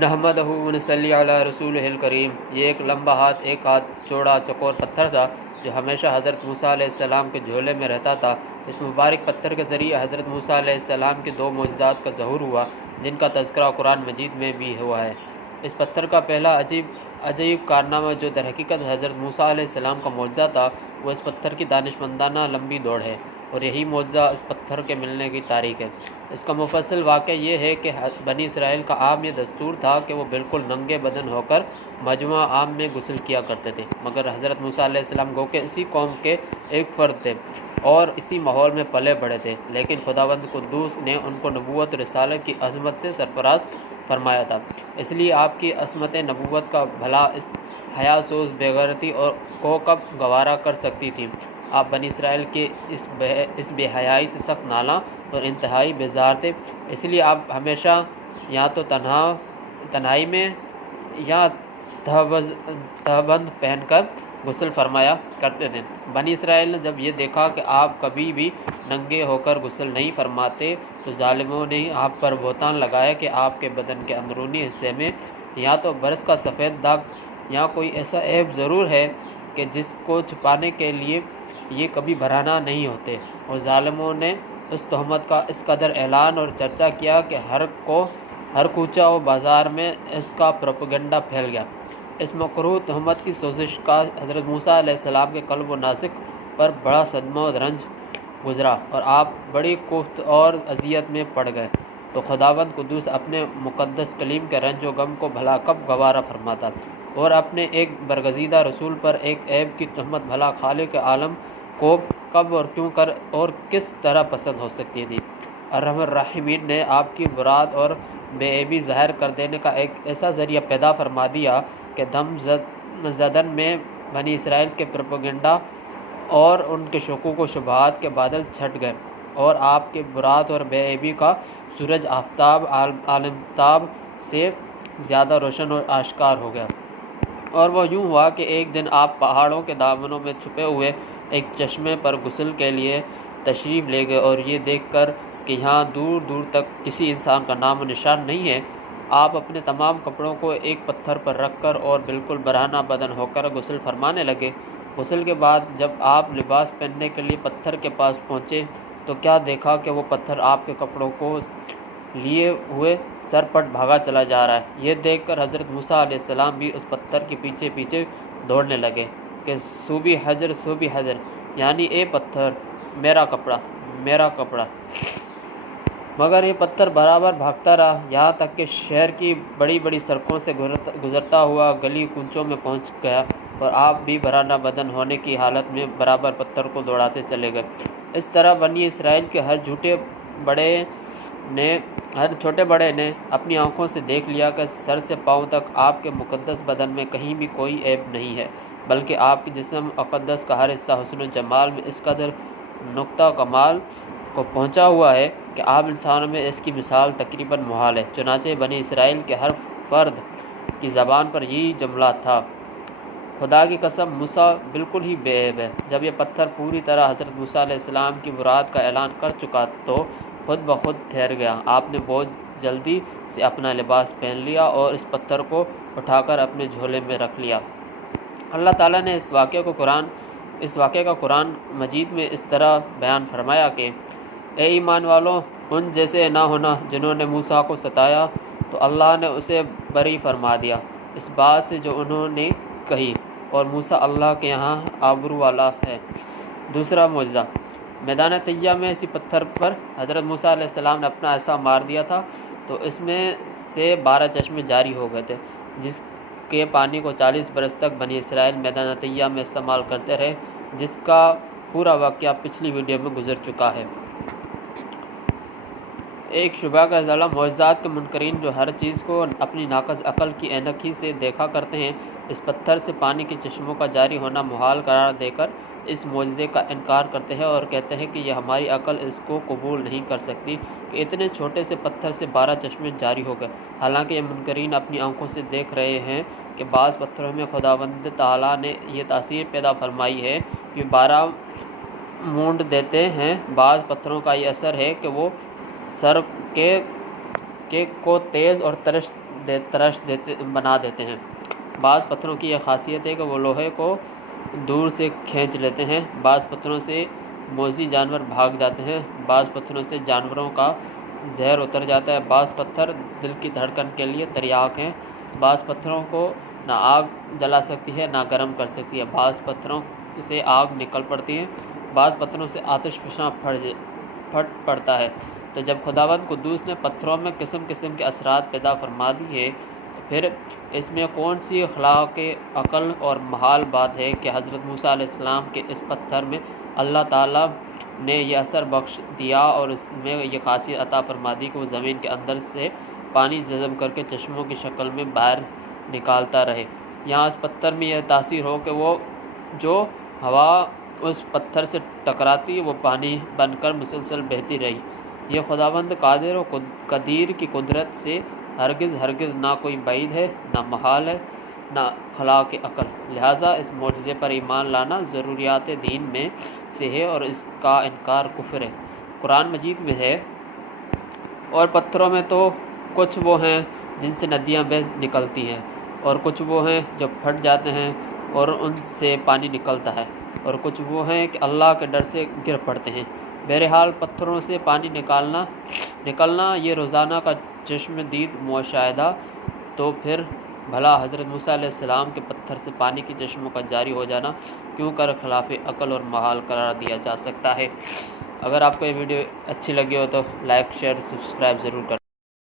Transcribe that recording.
نحمدہ ونصلی علی رسولہ الکریم۔ یہ ایک لمبا ایک ہاتھ چوڑا چوکور پتھر تھا جو ہمیشہ حضرت موسیٰ علیہ السلام کے جھولے میں رہتا تھا۔ اس مبارک پتھر کے ذریعے حضرت موسیٰ علیہ السلام کے 2 معجزات کا ظہور ہوا جن کا تذکرہ قرآن مجید میں بھی ہوا ہے۔ اس پتھر کا پہلا عجیب کارنامہ جو در حقیقت حضرت موسیٰ علیہ السلام کا معجزہ تھا وہ اس پتھر کی دانشمندانہ لمبی دوڑ ہے، اور یہی معجزہ اس پتھر کے ملنے کی تاریخ ہے۔ اس کا مفصل واقعہ یہ ہے کہ بنی اسرائیل کا عام یہ دستور تھا کہ وہ بالکل ننگے بدن ہو کر مجمع عام میں غسل کیا کرتے تھے، مگر حضرت موسیٰ علیہ السلام گو کہ اسی قوم کے ایک فرد تھے اور اسی ماحول میں پلے بڑھے تھے، لیکن خداوند قدوس نے ان کو نبوت رسالت کی عظمت سے سرفراز فرمایا تھا۔ اس لیے آپ کی عصمت نبوت کا بھلا اس حیا سوز بے غیرتی اور کو کب گوارا کر سکتی تھی۔ آپ بنی اسرائیل کے اس بے حیائی سے سخت نالاں اور انتہائی بیزار تھے، اس لیے آپ ہمیشہ یا تو تنہائی میں یا تہبند پہن کر غسل فرمایا کرتے تھے۔ بنی اسرائیل نے جب یہ دیکھا کہ آپ کبھی بھی ننگے ہو کر غسل نہیں فرماتے تو ظالموں نے آپ پر بہتان لگایا کہ آپ کے بدن کے اندرونی حصے میں یا تو برس کا سفید داغ یا کوئی ایسا عیب ضرور ہے کہ جس کو چھپانے کے لیے یہ کبھی بھرانا نہیں ہوتے، اور ظالموں نے اس تہمت کا اس قدر اعلان اور چرچا کیا کہ ہر کوچہ و بازار میں اس کا پروپیگنڈا پھیل گیا۔ اس مکروہ تہمت کی سوزش کا حضرت موسیٰ علیہ السلام کے قلب و ناسک پر بڑا صدمہ و رنج گزرا اور آپ بڑی کوفت اور اذیت میں پڑ گئے، تو خداوند قدوس اپنے مقدس کلیم کے رنج و غم کو بھلا کب گوارا فرماتا، اور اپنے ایک برگزیدہ رسول پر ایک عیب کی تہمت بھلا خالق عالم کو کب اور کیوں کر اور کس طرح پسند ہو سکتی تھی۔ ارحم الراحمین نے آپ کی برات اور بے عیبی ظاہر کر دینے کا ایک ایسا ذریعہ پیدا فرما دیا کہ دم زدن میں بنی اسرائیل کے پروپیگنڈا اور ان کے شکوک و شبہات کے بادل چھٹ گئے، اور آپ کے برات اور بے عیبی کا سورج آفتاب عالمتاب سے زیادہ روشن اور آشکار ہو گیا۔ اور وہ یوں ہوا کہ ایک دن آپ پہاڑوں کے دامنوں میں چھپے ہوئے ایک چشمے پر غسل کے لیے تشریف لے گئے، اور یہ دیکھ کر کہ یہاں دور دور تک کسی انسان کا نام و نشان نہیں ہے، آپ اپنے تمام کپڑوں کو ایک پتھر پر رکھ کر اور بالکل برہنہ بدن ہو کر غسل فرمانے لگے۔ غسل کے بعد جب آپ لباس پہننے کے لیے پتھر کے پاس پہنچے تو کیا دیکھا کہ وہ پتھر آپ کے کپڑوں کو لیے ہوئے سر پٹ بھاگا چلا جا رہا ہے۔ یہ دیکھ کر حضرت موسیٰ علیہ السلام بھی اس پتھر کے پیچھے پیچھے دوڑنے لگے کہ صوبی حجر، یعنی اے پتھر میرا کپڑا۔ مگر یہ پتھر برابر بھاگتا رہا، یہاں تک کہ شہر کی بڑی بڑی سڑکوں سے گزرتا ہوا گلی کوچوں میں پہنچ گیا، اور آپ بھی برہنہ بدن ہونے کی حالت میں برابر پتھر کو دوڑاتے چلے گئے۔ اس طرح بنی اسرائیل کے ہر چھوٹے بڑے نے اپنی آنکھوں سے دیکھ لیا کہ سر سے پاؤں تک آپ کے مقدس بدن میں کہیں بھی کوئی عیب نہیں ہے، بلکہ آپ کے جسم اقدس کا ہر حصہ حسن و جمال میں اس قدر نقطہ کمال کو پہنچا ہوا ہے کہ عام انسانوں میں اس کی مثال تقریباً محال ہے۔ چنانچہ بنی اسرائیل کے ہر فرد کی زبان پر یہی جملہ تھا، خدا کی قسم موسیٰ بالکل ہی بے عیب ہے۔ جب یہ پتھر پوری طرح حضرت موسیٰ علیہ السلام کی برات کا اعلان کر چکا تو خود بخود ٹھہر گیا۔ آپ نے بہت جلدی سے اپنا لباس پہن لیا اور اس پتھر کو اٹھا کر اپنے جھولے میں رکھ لیا۔ اللہ تعالیٰ نے اس واقعے کا قرآن مجید میں اس طرح بیان فرمایا کہ اے ایمان والو، ان جیسے نہ ہونا جنہوں نے موسیٰ کو ستایا تو اللہ نے اسے بری فرما دیا اس بات سے جو انہوں نے کہی، اور موسیٰ اللہ کے یہاں آبرو والا ہے۔ دوسرا معجزہ، میدان طیہ میں اسی پتھر پر حضرت موسیٰ علیہ السلام نے اپنا عصا مار دیا تھا تو اس میں سے 12 چشمے جاری ہو گئے تھے، جس کے پانی کو 40 برس تک بنی اسرائیل میدان طیہ میں استعمال کرتے رہے، جس کا پورا واقعہ پچھلی ویڈیو میں گزر چکا ہے۔ ایک شبہ کا ازالہ، معجزات کے منکرین جو ہر چیز کو اپنی ناقص عقل کی عینک ہی سے دیکھا کرتے ہیں، اس پتھر سے پانی کے چشموں کا جاری ہونا محال قرار دے کر اس معجزے کا انکار کرتے ہیں اور کہتے ہیں کہ یہ ہماری عقل اس کو قبول نہیں کر سکتی کہ اتنے چھوٹے سے پتھر سے 12 چشمے جاری ہو گئے۔ حالانکہ یہ منکرین اپنی آنکھوں سے دیکھ رہے ہیں کہ بعض پتھروں میں خداوند تعالیٰ نے یہ تاثیر پیدا فرمائی ہے کہ 12 مونڈ دیتے ہیں۔ بعض پتھروں کا یہ اثر ہے کہ وہ سر کو تیز اور ترش بنا دیتے ہیں۔ بعض پتھروں کی یہ خاصیت ہے کہ وہ لوہے کو دور سے کھینچ لیتے ہیں۔ بعض پتھروں سے موذی جانور بھاگ جاتے ہیں، بعض پتھروں سے جانوروں کا زہر اتر جاتا ہے، بعض پتھر دل کی دھڑکن کے لیے تریاک ہیں، بعض پتھروں کو نہ آگ جلا سکتی ہے نہ گرم کر سکتی ہے، بعض پتھروں سے آگ نکل پڑتی ہے، بعض پتھروں سے آتش فشاں پھٹ پڑتا ہے۔ تو جب خداوند قدوس نے پتھروں میں قسم قسم کے اثرات پیدا فرما دیے، پھر اس میں کون سی اخلاق عقل اور محال بات ہے کہ حضرت موسیٰ علیہ السلام کے اس پتھر میں اللہ تعالیٰ نے یہ اثر بخش دیا اور اس میں یہ خاصیت عطا فرما دی کہ وہ زمین کے اندر سے پانی جذب کر کے چشموں کی شکل میں باہر نکالتا رہے۔ یہاں اس پتھر میں یہ تاثیر ہو کہ وہ جو ہوا اس پتھر سے ٹکراتی وہ پانی بن کر مسلسل بہتی رہی۔ یہ خداوند قادر و قدیر کی قدرت سے ہرگز نہ کوئی بعید ہے، نہ محال ہے، نہ خلاق عقل۔ لہٰذا اس معجزے پر ایمان لانا ضروریات دین میں سے ہے اور اس کا انکار کفر ہے۔ قرآن مجید میں ہے، اور پتھروں میں تو کچھ وہ ہیں جن سے ندیاں بہہ نکلتی ہیں، اور کچھ وہ ہیں جو پھٹ جاتے ہیں اور ان سے پانی نکلتا ہے، اور کچھ وہ ہیں کہ اللہ کے ڈر سے گر پڑتے ہیں۔ بہرحال پتھروں سے پانی نکلنا یہ روزانہ کا چشم دید مشاہدہ، تو پھر بھلا حضرت موسیٰ علیہ السلام کے پتھر سے پانی کے چشموں کا جاری ہو جانا کیوں کر خلاف عقل اور محال قرار دیا جا سکتا ہے۔ اگر آپ کو یہ ویڈیو اچھی لگی ہو تو لائک، شیئر، سبسکرائب ضرور کریں۔